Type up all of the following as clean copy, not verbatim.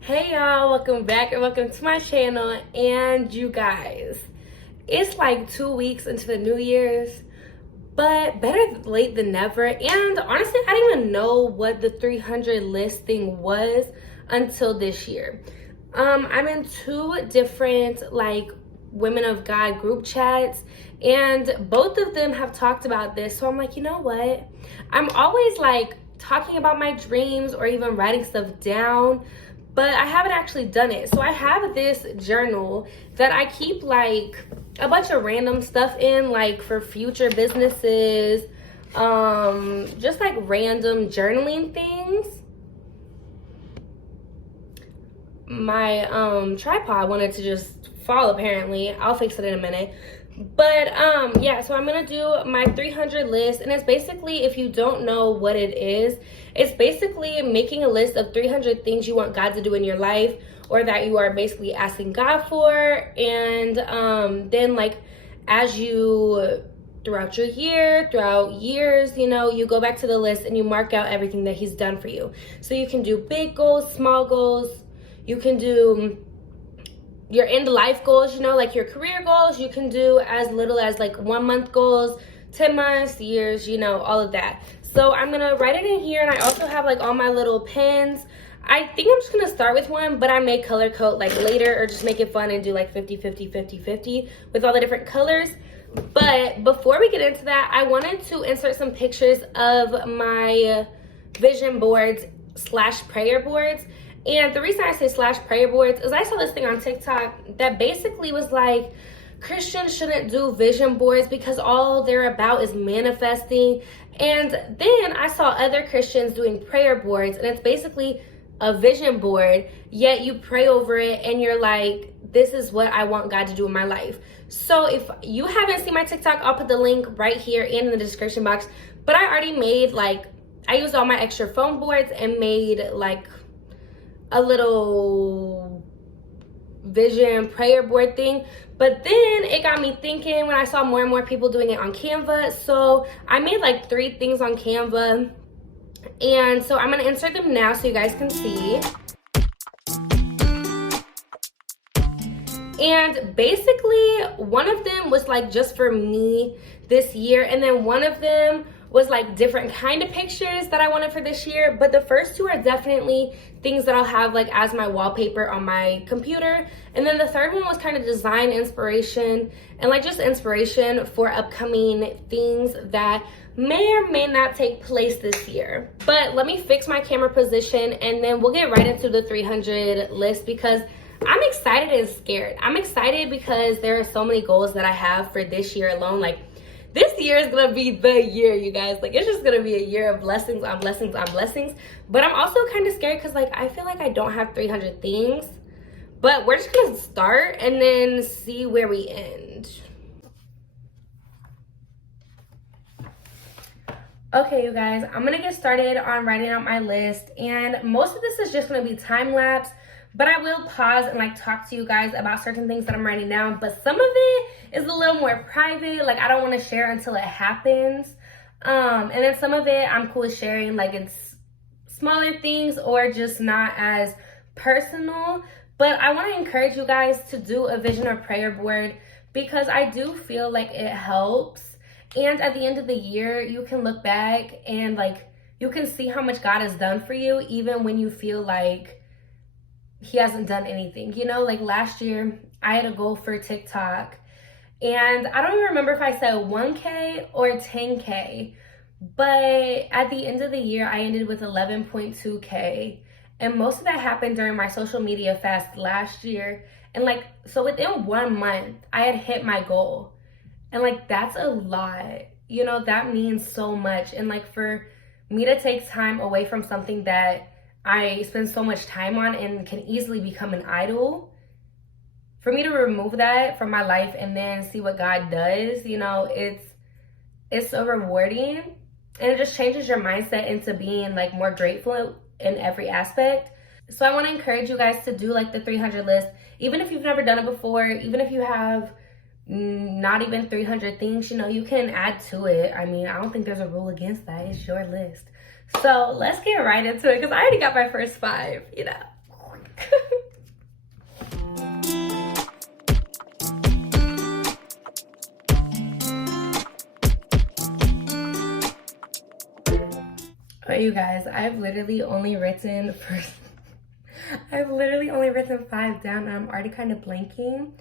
Hey y'all, welcome back and welcome to my channel. And you guys, it's like 2 weeks into the New Year's, but better late than never. And honestly, I didn't even know what the 300 list thing was until this year. I'm in 2 different like women of God group chats, and both of them have talked about this. So I'm like, you know what? I'm always like talking about my dreams or even writing stuff down, but I haven't actually done it. So I have this journal that I keep like a bunch of random stuff in, like for future businesses, just like random journaling things. My tripod wanted to just fall apparently. I'll fix it in a minute. But yeah, so I'm gonna do my 300 list, and it's basically, if you don't know what it is, it's basically making a list of 300 things you want God to do in your life, or that you are basically asking God for. And then like as you throughout your year, throughout years, you know, you go back to the list and you mark out everything that he's done for you. So you can do big goals, small goals. You can do your end life goals, you know, like your career goals. You can do as little as like 1 month goals, 10 months, years, you know, all of that. So I'm gonna write it in here, and I also have like all my little pens. I think I'm just gonna start with one, but I may color code like later, or just make it fun and do like 50, 50, 50, 50 with all the different colors. But before we get into that, I wanted to insert some pictures of my vision boards / prayer boards. And the reason I say / prayer boards is I saw this thing on TikTok that basically was like, Christians shouldn't do vision boards because all they're about is manifesting. And then I saw other Christians doing prayer boards, and it's basically a vision board, yet you pray over it and you're like, this is what I want God to do in my life. So if you haven't seen my TikTok, I'll put the link right here and in the description box. But I already made like, I used all my extra foam boards and made like a little vision prayer board thing. But then it got me thinking when I saw more and more people doing it on Canva. So I made like 3 things on Canva, and so I'm gonna insert them now so you guys can see. And basically one of them was like just for me this year, and then one of them was like different kind of pictures that I wanted for this year. But the first 2 are definitely things that I'll have like as my wallpaper on my computer. And then the third one was kind of design inspiration and like just inspiration for upcoming things that may or may not take place this year. But let me fix my camera position, and then we'll get right into the 300 list, because I'm excited and scared. I'm excited because there are so many goals that I have for this year alone. Like, this year is gonna be the year, you guys. Like, it's just gonna be a year of blessings on blessings on blessings. But I'm also kind of scared because like I feel like I don't have 300 things. But we're just gonna start and then see where we end. Okay, you guys, I'm gonna get started on writing out my list, and most of this is just gonna be time lapse. But I will pause and like talk to you guys about certain things that I'm writing down. But some of it is a little more private. Like, I don't want to share until it happens. And then some of it I'm cool with sharing, like it's smaller things or just not as personal. But I want to encourage you guys to do a vision or prayer board, because I do feel like it helps. And at the end of the year, you can look back and like you can see how much God has done for you, even when you feel like he hasn't done anything. You know, like last year I had a goal for TikTok, and I don't even remember if I said 1K or 10K, but at the end of the year I ended with 11.2K, and most of that happened during my social media fast last year. And like, so within 1 month I had hit my goal, and like that's a lot, you know, that means so much. And like for me to take time away from something that I spend so much time on and can easily become an idol, for me to remove that from my life and then see what God does, you know, it's so rewarding. And it just changes your mindset into being like more grateful in every aspect. So I want to encourage you guys to do like the 300 list, even if you've never done it before, even if you have not even 300 things, you know, you can add to it. I mean, I don't think there's a rule against that. It's your list. So let's get right into it because I already got my first 5, you know. But you guys, I've literally only written 5 down, and I'm already kind of blanking.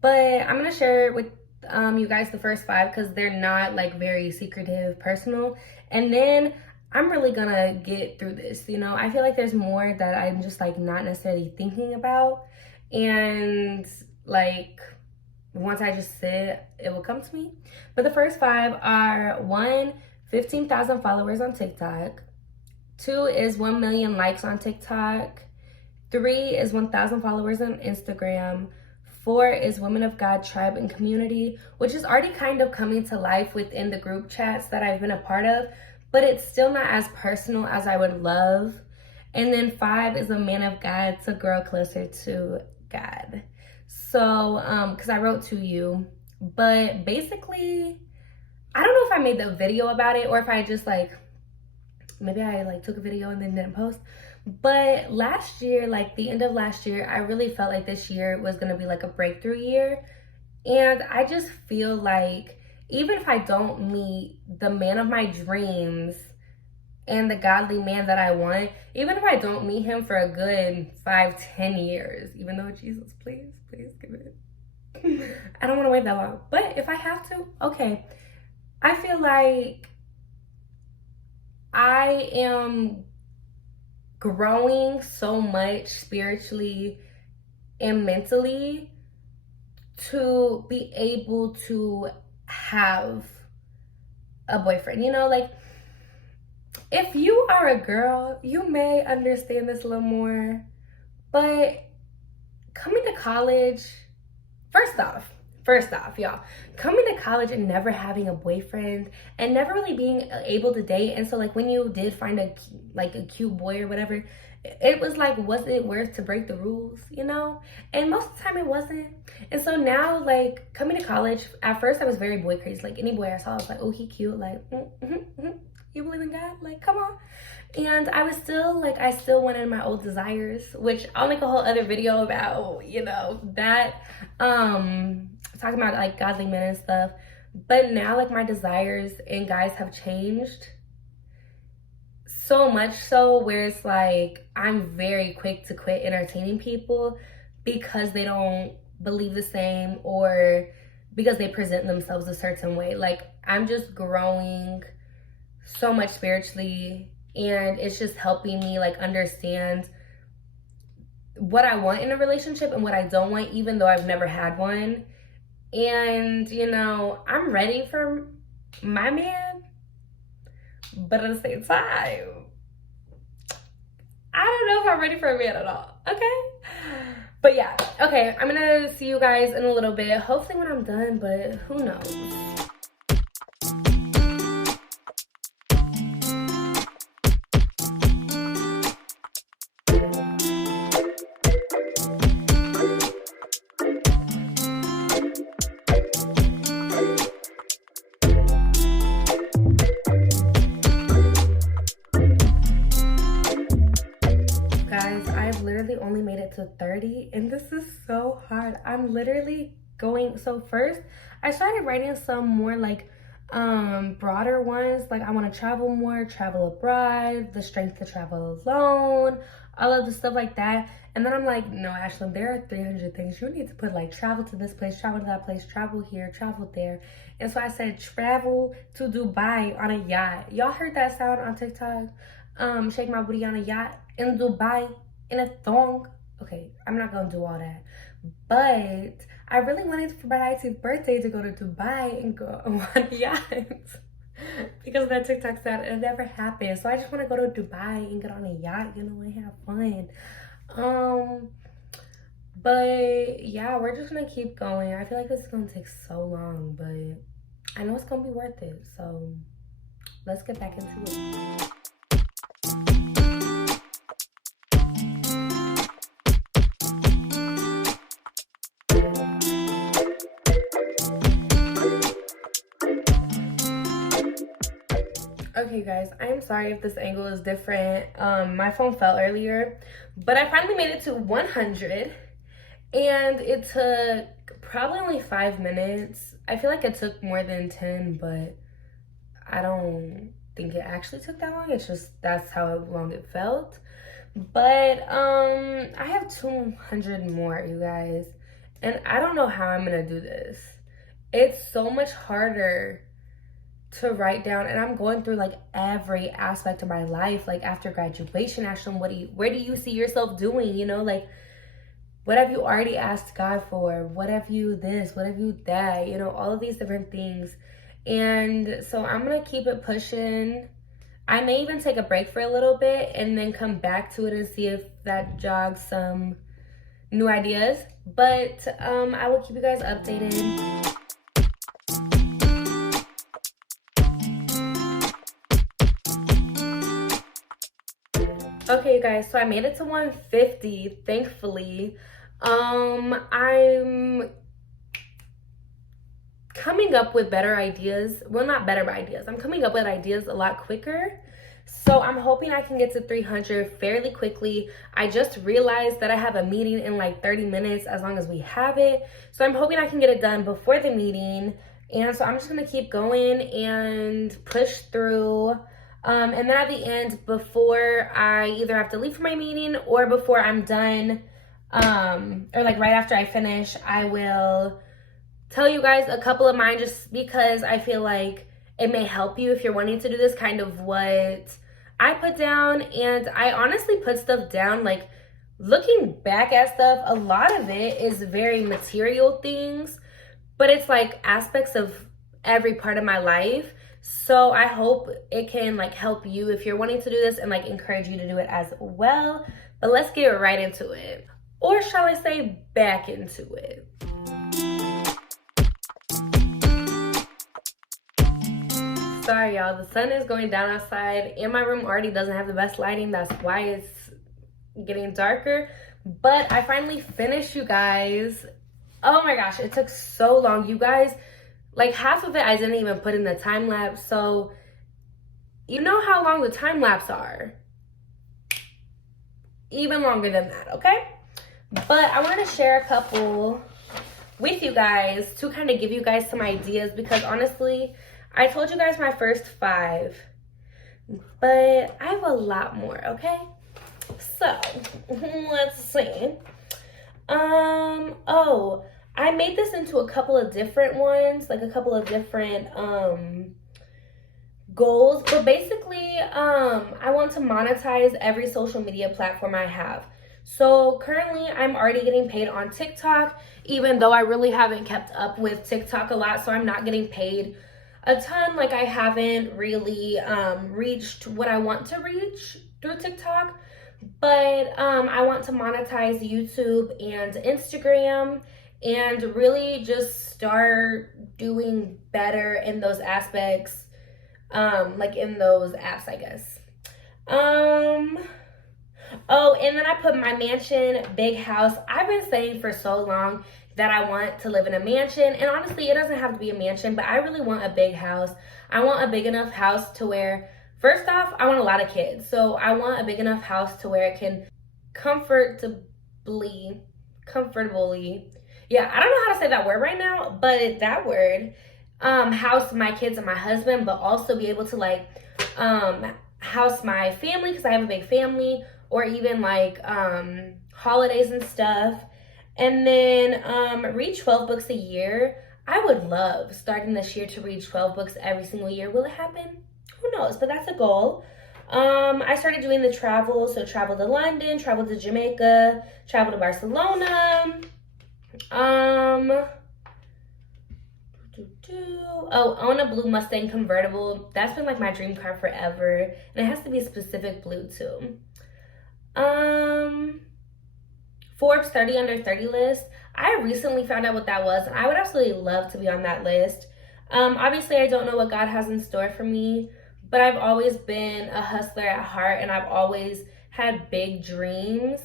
But I'm gonna share with you guys the first 5 because they're not like very secretive, personal, and then I'm really gonna get through this. You know, I feel like there's more that I'm just like not necessarily thinking about, and like once I just sit, it will come to me. But the first 5 are 1, 15,000 followers on TikTok. 2 is 1 million likes on TikTok. 3 is 1,000 followers on Instagram. 4 is Women of God Tribe and Community, which is already kind of coming to life within the group chats that I've been a part of, but it's still not as personal as I would love. And then 5 is a Man of God to grow closer to God. So, because I wrote to you, but basically, I don't know if I made the video about it or if I just like, maybe I like took a video and then didn't post. But last year, like the end of last year, I really felt like this year was gonna be like a breakthrough year. And I just feel like even if I don't meet the man of my dreams and the godly man that I want, even if I don't meet him for a good 5-10 years, even though Jesus, please give it. I don't want to wait that long. But if I have to, okay. I feel like I am growing so much spiritually and mentally to be able to have a boyfriend. You know, like if you are a girl, you may understand this a little more, but coming to college, first off, y'all, coming to college and never having a boyfriend and never really being able to date, and so like when you did find a cute boy or whatever, it was like, was it worth to break the rules, you know? And most of the time it wasn't. And so now, like coming to college, at first I was very boy crazy. Like any boy I saw, I was like, oh, he cute, like you believe in God, like come on. And I was still like, I still wanted my old desires, which I'll make a whole other video about, you know, that talking about like godly men and stuff. But now like my desires and guys have changed so much so where it's like I'm very quick to quit entertaining people because they don't believe the same or because they present themselves a certain way. Like I'm just growing so much spiritually, and it's just helping me like understand what I want in a relationship and what I don't want, even though I've never had one. And you know, I'm ready for my man, but at the same time, I don't know if I'm ready for a man at all. Okay, but yeah, okay, I'm gonna see you guys in a little bit, hopefully when I'm done, but who knows. Guys, I've literally only made it to 30 and this is so hard. I'm literally going, so first I started writing some more like broader ones, like I want to travel more, travel abroad, the strength to travel alone, all of the stuff like that. And then I'm like, no, Ashlynne, there are 300 things. You need to put like travel to this place, travel to that place, travel here, travel there. And so I said travel to Dubai on a yacht. Y'all heard that sound on TikTok? Shake my booty on a yacht in Dubai in a thong. Okay, I'm not gonna do all that, but I really wanted for my 19th birthday to go to Dubai and go on a yacht because of that TikTok sound. It never happened, so I just want to go to Dubai and get on a yacht, you know, and have fun. But yeah, we're just gonna keep going. I feel like this is gonna take so long, but I know it's gonna be worth it. So let's get back into it. Okay guys, I'm sorry if this angle is different. My phone fell earlier, but I finally made it to 100 and it took probably only 5 minutes. I feel like it took more than 10, but I don't think it actually took that long. It's just that's how long it felt. But I have 200 more, you guys, and I don't know how I'm gonna do this. It's so much harder to write down, and I'm going through like every aspect of my life. Like after graduation, Ashlynne, where do you see yourself doing? You know, like what have you already asked God for? What have you this? What have you that? You know, all of these different things. And so I'm gonna keep it pushing. I may even take a break for a little bit and then come back to it and see if that jogs some new ideas. But I will keep you guys updated. Okay guys, so I made it to 150, thankfully. I'm coming up with better ideas. Well, not better ideas. I'm coming up with ideas a lot quicker. So I'm hoping I can get to 300 fairly quickly. I just realized that I have a meeting in like 30 minutes as long as we have it. So I'm hoping I can get it done before the meeting. And so I'm just gonna keep going and push through. And then at the end, before I either have to leave for my meeting or before I'm done, or like right after I finish, I will tell you guys a couple of mine just because I feel like it may help you if you're wanting to do this, kind of what I put down. And I honestly put stuff down, like looking back at stuff, a lot of it is very material things, but it's like aspects of every part of my life. So I hope it can like help you if you're wanting to do this and like encourage you to do it as well. But let's get right into it. Or shall I say back into it. Sorry y'all, the sun is going down outside and my room already doesn't have the best lighting. That's why it's getting darker. But I finally finished, you guys. Oh my gosh, it took so long, you guys. Like half of it I didn't even put in the time lapse. So you know how long the time lapse are. Even longer than that, okay? But I wanted to share a couple with you guys to kind of give you guys some ideas, because honestly, I told you guys my first 5, but I have a lot more, okay? So let's see. Oh, I made this into a couple of different ones, like a couple of different goals, but basically I want to monetize every social media platform I have. So currently I'm already getting paid on TikTok, even though I really haven't kept up with TikTok a lot, so I'm not getting paid a ton. Like I haven't really reached what I want to reach through TikTok, but I want to monetize YouTube and Instagram and really just start doing better in those aspects, like in those apps, I guess. Oh, and then I put my mansion, big house. I've been saying for so long that I want to live in a mansion, and honestly, it doesn't have to be a mansion, but I really want a big house. I want a big enough house to where, first off, I want a lot of kids. So I want a big enough house to where it can comfortably, yeah, I don't know how to say that word right now, but that word, house my kids and my husband, but also be able to like house my family, because I have a big family, or even like holidays and stuff. And then read 12 books a year. I would love starting this year to read 12 books every single year. Will it happen? Who knows, but that's a goal. I started doing the travel, so travel to London, travel to Jamaica, travel to Barcelona. Oh, own a blue Mustang convertible. That's been like my dream car forever, and it has to be a specific blue too. Forbes 30 under 30 list. I recently found out what that was, and I would absolutely love to be on that list. Obviously, I don't know what God has in store for me, but I've always been a hustler at heart, and I've always had big dreams,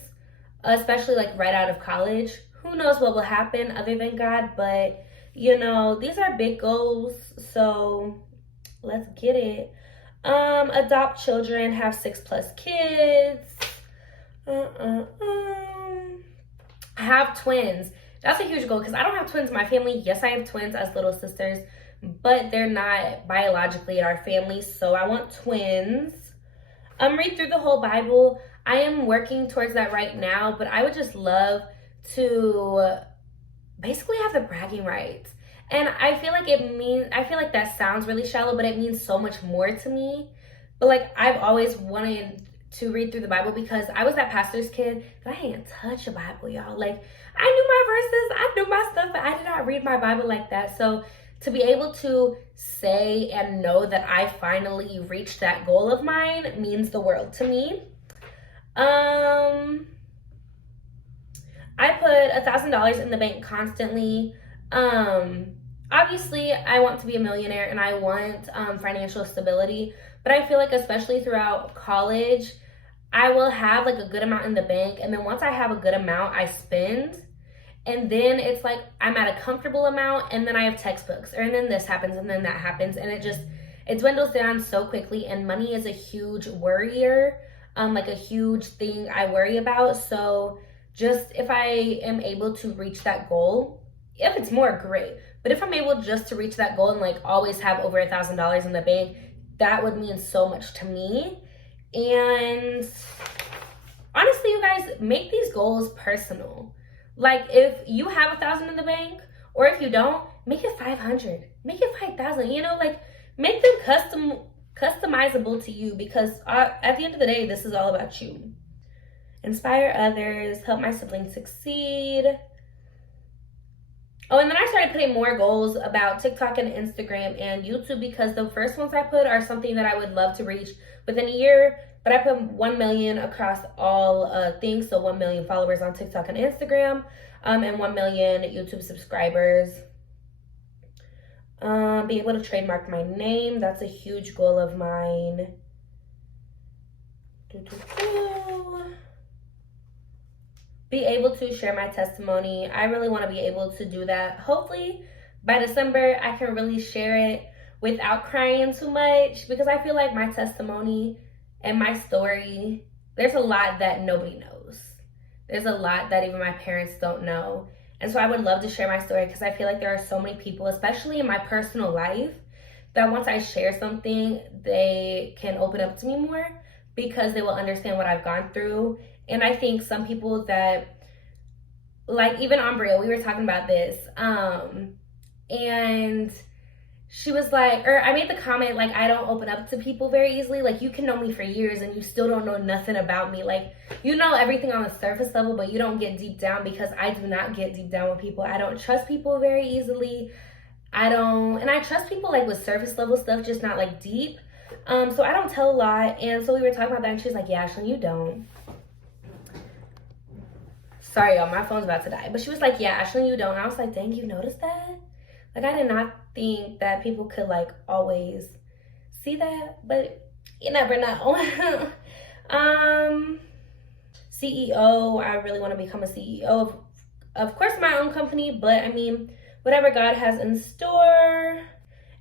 especially like right out of college. Who knows what will happen other than God, but you know, these are big goals, so let's get it. Adopt children, have 6+ kids. Have twins. That's a huge goal because I don't have twins in my family. Yes, I have twins as little sisters, but they're not biologically in our family, so I want twins. Read through the whole Bible. I am working towards that right now, but I would just love to basically have the bragging rights. And I feel like that sounds really shallow, but it means so much more to me. But like, I've always wanted to read through the Bible because I was that pastor's kid that I didn't touch a Bible, y'all. Like, I knew my verses, I knew my stuff, but I did not read my Bible like that. So to be able to say and know that I finally reached that goal of mine means the world to me. I put $1,000 in the bank constantly. Obviously I want to be a millionaire and I want financial stability, but I feel like especially throughout college, I will have like a good amount in the bank, and then once I have a good amount, I spend, and then it's like I'm at a comfortable amount, and then I have textbooks, and then this happens, and then that happens, and it dwindles down so quickly. And money is a huge worrier, like a huge thing I worry about. So just if I am able to reach that goal, if it's more, great, but if I'm able just to reach that goal and like always have over $1,000 in the bank, that would mean so much to me. And honestly, you guys, make these goals personal. Like, if you have 1,000 in the bank, or if you don't, make it 500, make it 5,000, you know, like make them customizable to you, because at the end of the day, this is all about you. Inspire others, help my siblings succeed. Oh, and then I started putting more goals about TikTok and Instagram and YouTube, because the first ones I put are something that I would love to reach within a year, but I put 1 million across all things. So 1 million followers on TikTok and Instagram, and 1 million YouTube subscribers. Be able to trademark my name. That's a huge goal of mine. Be able to share my testimony. I really want to be able to do that. Hopefully by December I can really share it without crying too much, because I feel like my testimony and my story, there's a lot that nobody knows. There's a lot that even my parents don't know. And so I would love to share my story, because I feel like there are so many people, especially in my personal life, that once I share something, they can open up to me more, because they will understand what I've gone through. And I think some people that, like even Umbria, we were talking about this, and she was like, or I made the comment, like, I don't open up to people very easily. Like, you can know me for years and you still don't know nothing about me. Like, you know everything on the surface level, but you don't get deep down, because I do not get deep down with people. I don't trust people very easily. And I trust people like with surface level stuff, just not like deep. So I don't tell a lot. And so we were talking about that, and she's like, yeah, Ashlynne, you don't. Sorry, y'all, my phone's about to die. But she was like, yeah, Ashlynne, you don't. I was like, dang, you noticed that? Like, I did not think that people could, like, always see that. But you never know. CEO, I really want to become a CEO of course, my own company. But, I mean, whatever God has in store.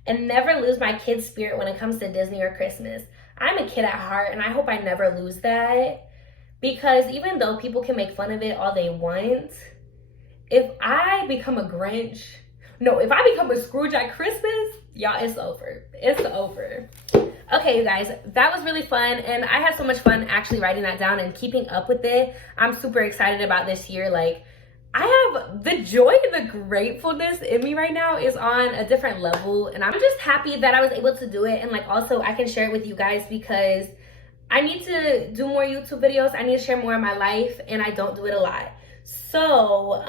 And never lose my kid spirit when it comes to Disney or Christmas. I'm a kid at heart, and I hope I never lose that. Because even though people can make fun of it all they want, if I become a Grinch, if I become a Scrooge at Christmas, y'all, it's over. It's over. Okay, you guys, that was really fun, and I had so much fun actually writing that down and keeping up with it. I'm super excited about this year. Like, I have the joy and the gratefulness in me right now is on a different level, and I'm just happy that I was able to do it. And like, also I can share it with you guys, because I need to do more YouTube videos. I need to share more of my life, and I don't do it a lot. So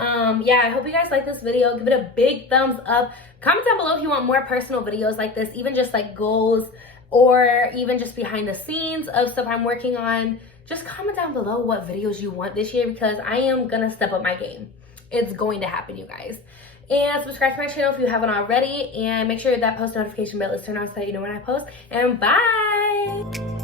yeah, I hope you guys like this video. Give it a big thumbs up. Comment down below if you want more personal videos like this, even just like goals, or even just behind the scenes of stuff I'm working on. Just comment down below what videos you want this year, because I am gonna step up my game. It's going to happen, you guys. And subscribe to my channel if you haven't already, and make sure that post notification bell is turned on so that you know when I post. And bye.